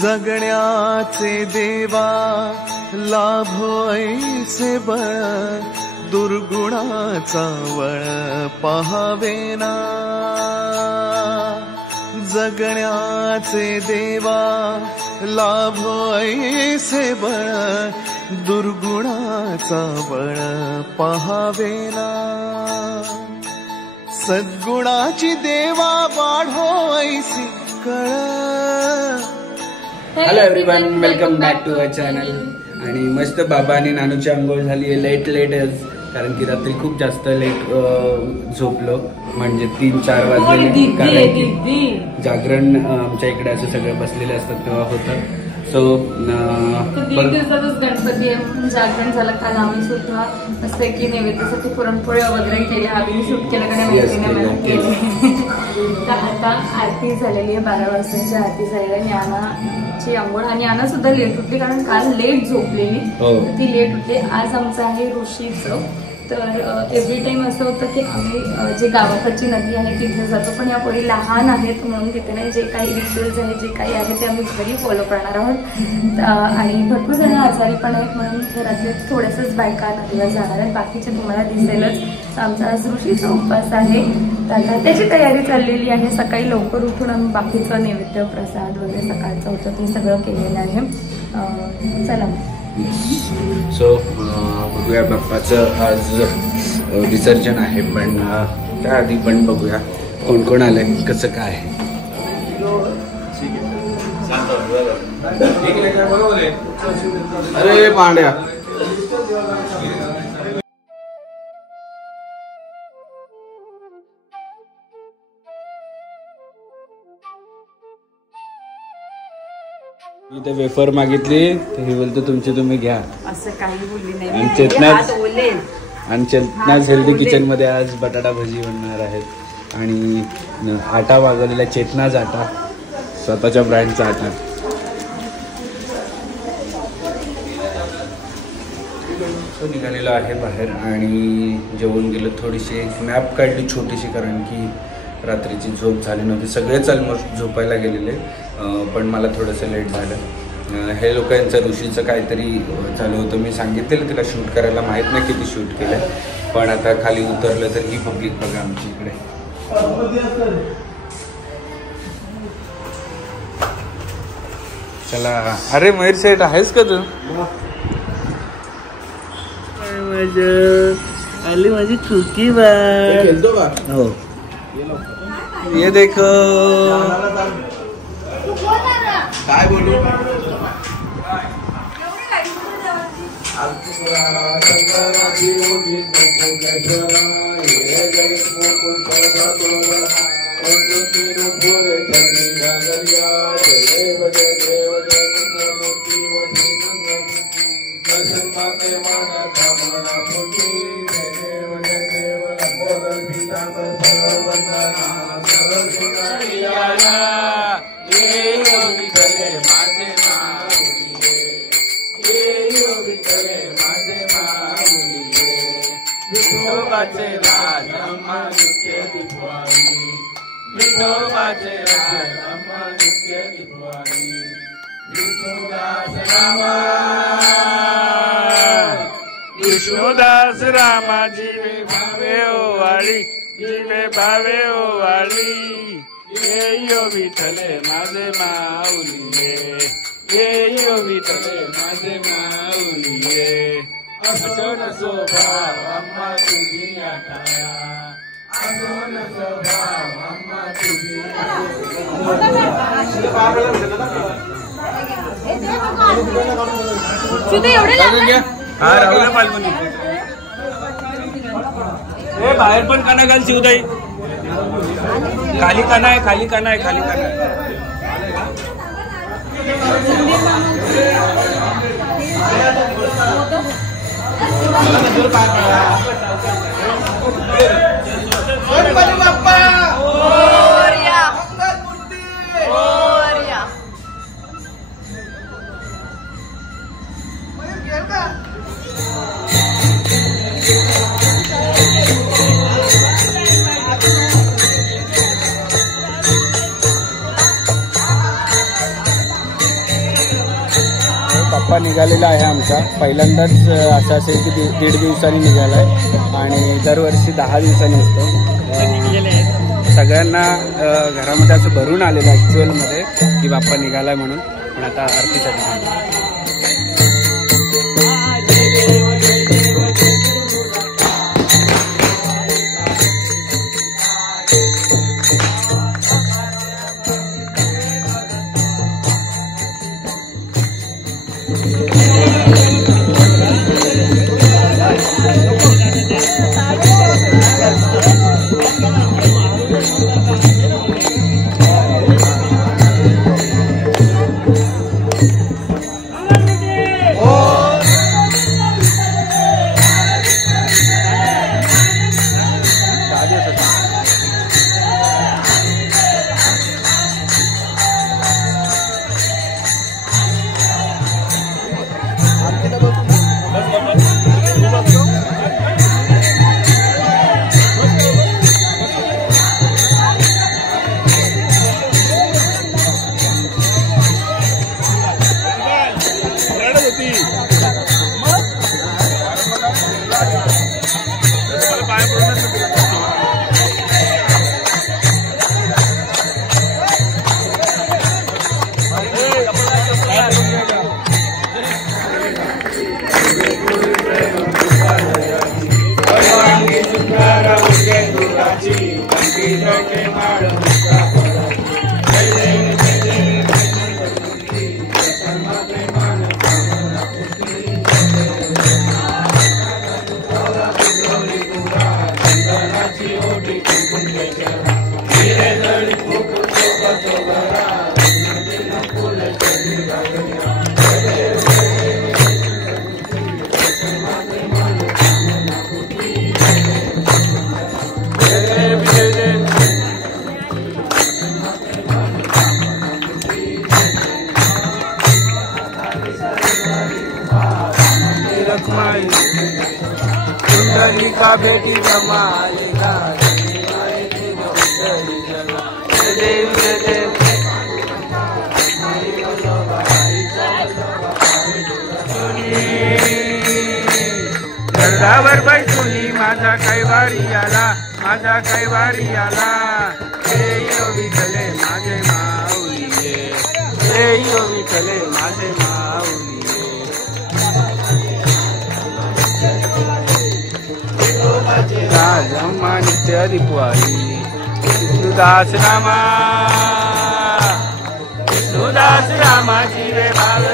जगण्याचे देवा लाभो ऐसे बळ, दुर्गुणाचा वळ पहावेना। जगण्याचे देवा लाभो ऐसे बळ, दुर्गुणाचा बळ पहावेना। सद्गुणाची देवा वाढो ऐसी कळ। Hello everyone, welcome back to our channel. आणि मस्त बाबा आणि नानूची आंघोळ झाली आहे लेट कारण की रात्री खूप जास्त लेट झोपलो, म्हणजे 3-4 वाजले, कारण की जागरण आमच्या इकडे असं सगळं बसलेले असतात तेव्हा होतं। सो दीड दिवसातच गणपती जागरण झालं। काल आम्ही सुद्धा मस्तपैकी नैवेद्यासाठी पुरणपोळ्या वगैरे केल्या, आम्ही शूट केलं का केले। तर आता आरती झालेली आहे, 12 वाजताची आरती झालेली आहे। ज्ञानाची आंघोळ आणि ज्ञाना सुद्धा लेट उठली कारण काल लेट झोपलेली, ती लेट उठली। आज आमचं आहे ऋषीचं। तर एव्हरी टाइम असं होतं की आम्ही जे गावाकडची नदी आहे तिथे जातो, पण या पोरी लहान आहेत म्हणून तिथे नाही, जे काही रिच्युअल्स आहेत जे काही आहे ते आम्ही घरी फॉलो करणार आहोत। आणि भरपूर जण आजारी पण आहेत म्हणून घरातले थोडेसेच बायका नदीवर जाणार आहेत, बाकीचे तुम्हाला दिसेलच। आमचा आज ऋषीचा उपवास आहे, तर आता त्याची तयारी चाललेली आहे। सकाळी लवकर उठून आम्ही बाकीचं नैवेद्य प्रसाद वगैरे सकाळचं होतं ते सगळं केलेलं आहे। चला सो बघूया, बाप्पाचं आज विसर्जन आहे, पण त्याआधी पण बघूया कोण कोण आलंय, कसं काय आहे। अरे पांड्या, मी तर वेफर मागितली तर हे बोलतो तुमची तुम्ही घ्या, असं काही बोलली नाही। आणि चेतनाज हेल्दी किचन मध्ये आज बटाटा भजी बनणार आहेत आणि आटा मागवलेला चेतनाज आटा, स्वतःच्या ब्रँडचा आटा। तो निघालेला आहे बाहेर आणि जेवून गेलो, थोडीशी एक नॅप काढली छोटीशी, कारण की रात्रीची झोप झाली नव्हती। सगळेच ऑलमोस्ट झोपायला गेलेले, पण मला थोडंसं लेट झालं। हे लोक यांचं ऋषीचं काहीतरी चालू होतं, मी सांगितलेलं तिला शूट करायला, माहीत नाही किती शूट केलं, पण आता खाली उतरलं तर ही पब्लिक बघा आमची इकडे। चला, अरे मयूर सेठ आहेस का तू? आली माझी छोटी बाळ, खेळतो का? हो, ये देखो। काय बोलू? विष्णुदास रामा जीवे भावे ओवाळी, जीवे भावे ओवाळी, ये यो विठ्ठले माझे माऊली, ये यो विठ्ठले माझे माऊली। असो नसो भाव अम्मा तुझी आठाया, असो नसो भाव अम्मा तुझी हा राहुल पालमनी। हे बाहेर पण काना घाल शिवताई, खाली काना आहे, खाली काना आहे, खाली काना आहे। बाप्पा निघालेला आहे आमचा. पहिल्यांदाच असं असेल की 1.5 दिवसांनी निघाला आहे आणि दरवर्षी 10 दिवसांनी असतो. सगळ्यांना घरामध्ये असं भरून आलेलं ॲक्च्युअलमध्ये की बाप्पा निघाला आहे म्हणून. पण आता आरतीसाठी का बेटी जमालिका गरडावर बैठुनी माझा काय वारी आला, माझा काय वारी आला. हे विठले माझे माऊली, हे विठले माझे माऊली. राजम्मा नित्य दिपवारी विष्णुदास रामा, विष्णुदास रामा जीवे भाव.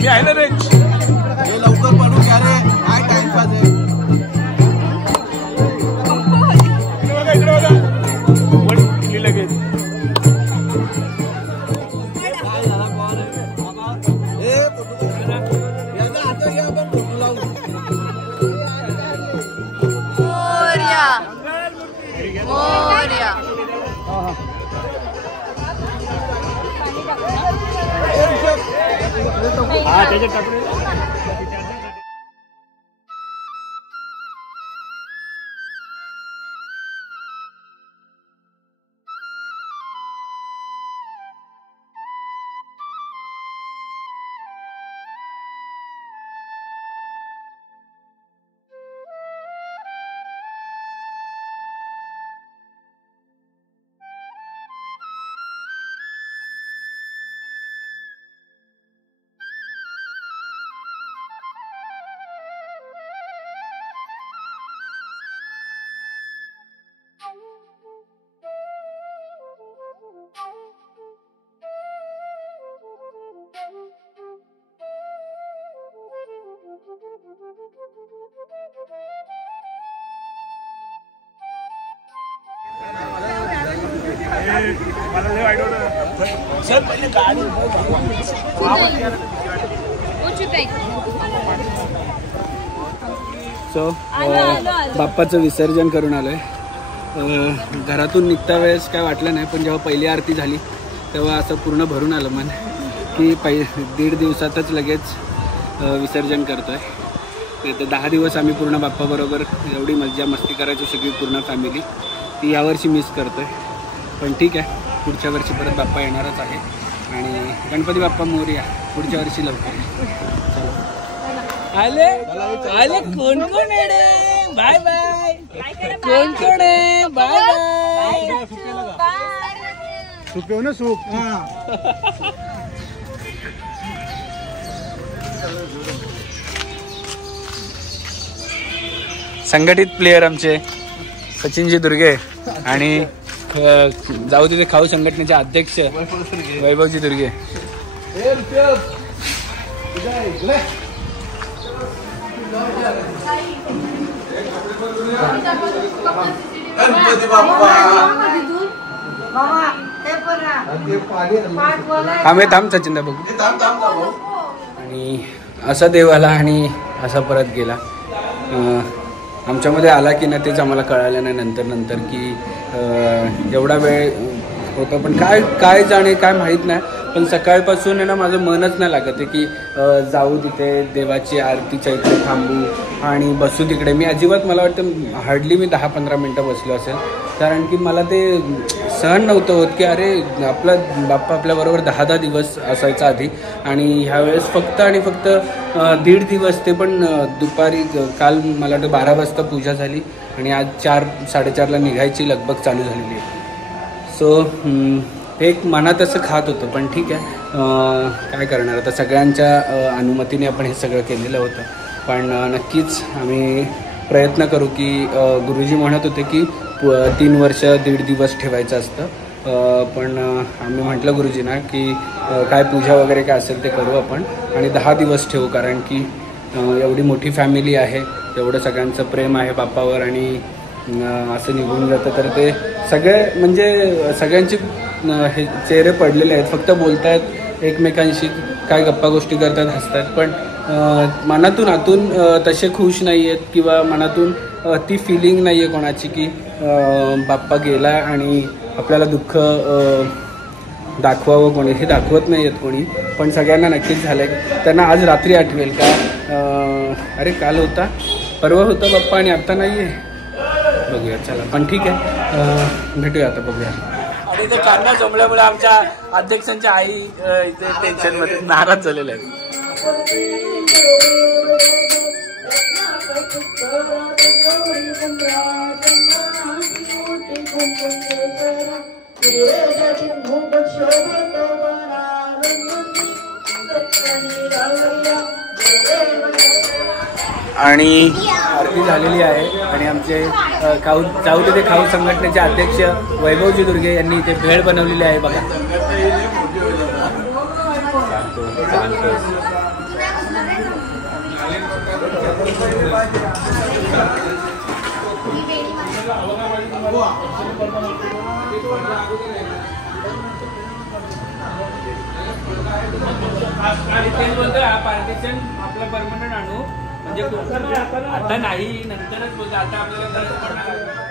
मी आहे ना रे, लवकर पडून घ्या रे, काय टाइमपास आहे. लगेच त्याच्यात टाकले. सो बाप्पाचं विसर्जन करून आलोय. घरातून निघता वेळेस काय वाटलं नाही, पण जेव्हा पहिली आरती झाली तेव्हा असं पूर्ण भरून आलं मन की 1.5 दिवसातच लगेच विसर्जन करतोय. तर 10 दिवस आम्ही पूर्ण बाप्पाबरोबर एवढी मज्जा मस्ती करायची सगळी पूर्ण फॅमिली, ती यावर्षी मिस करतोय. पण ठीक आहे, पुढच्या वर्षी परत बाप्पा येणारच आहे आणि गणपती बाप्पा मोरया पुढच्या वर्षी लवकर. आले आले कोण कोण आहे बाय बाय कोण कोण आहे बाय बाय सुप ना सूप. संघटित प्लेयर आमचे सचिनजी दुर्गे आणि जाऊ तिथे खाऊ संघटनेचे अध्यक्ष वैभवजी दुर्गे. थांब सचिन दा बघू. आणि असा देव आला आणि असा परत गेला. आमच्यामध्ये आला की नाही तेच आम्हाला कळालं नाही नंतर की एवढा वेळ होता, पण काय जाणे काय माहीत नाही. पण सकाळपासून आहे ना माझं मनच नाही लागत आहे की जाऊ तिथे देवाची आरतीच्या इथे थांबू आणि बसू तिकडे. मी अजिबात, मला वाटतं हार्डली मी 10-15 मिनटं बसलो असेल, कारण की मला ते सहन नव्हतं होत की अरे आपला बाप्पा आपल्याबरोबर 10 दिवस असायचा आधी आणि ह्यावेळेस फक्त 1.5 दिवस, ते पण दुपारी. काल मला वाटतं 12 वाजता पूजा झाली आणि आज 4-4:30ला निघायची लगबग चालू झालेली आहे. सो ते एक मनात असं खात होतं, पण ठीक आहे, काय करणार आता. सगळ्यांच्या अनुमतीने आपण हे सगळं केलेलं होतं. पण नक्कीच आम्ही प्रयत्न करू की गुरुजी म्हणत होते की 3 वर्ष 1.5 दिवस ठेवायचं असतं. पण आम्ही म्हटलं गुरुजींना की काय पूजा वगैरे काय असेल ते करू आपण आणि 10 दिवस ठेवू, कारण की एवढी मोठी फॅमिली आहे, एवढं सगळ्यांचं प्रेम आहे बाप्पावर आणि असं निघून जातं तर ते सगळे म्हणजे सगळ्यांचे हे चेहरे पडलेले आहेत, फक्त बोलतायत एकमेकांशी, काय गप्पा गोष्टी करतात, हसतात, पण मनातून आतून तसे खुश नाही आहेत किंवा मनातून ती फिलिंग नाही आहे कोणाची की बाप्पा गेला आणि आपल्याला दुःख दाखवावं कोणी. हे दाखवत नाही आहेत कोणी, पण सगळ्यांना नक्कीच झालं आहे. त्यांना आज रात्री आठवेल का अरे काल होता, परवा होता बाप्पा आणि आता नाही आहे. बघूया चला, पण ठीक आहे, भेटूया आता, बघूया. आणि ते कांदा जमल्यामुळे आमच्या अध्यक्षांच्या आई इथे टेन्शन मध्ये नाराज झालेल्या आहेत. आणि आरती झालेली आहे आणि आमचे जाऊ तिथे खाऊ संघटनेचे अध्यक्ष वैभवजी दुर्गे यांनी इथे भेळ बनवलेली आहे बघा. बोलतोय हा पार्टिशन आपला परमनंट आणू, म्हणजे आता नाही, नंतरच बोलतो, आता आपल्याला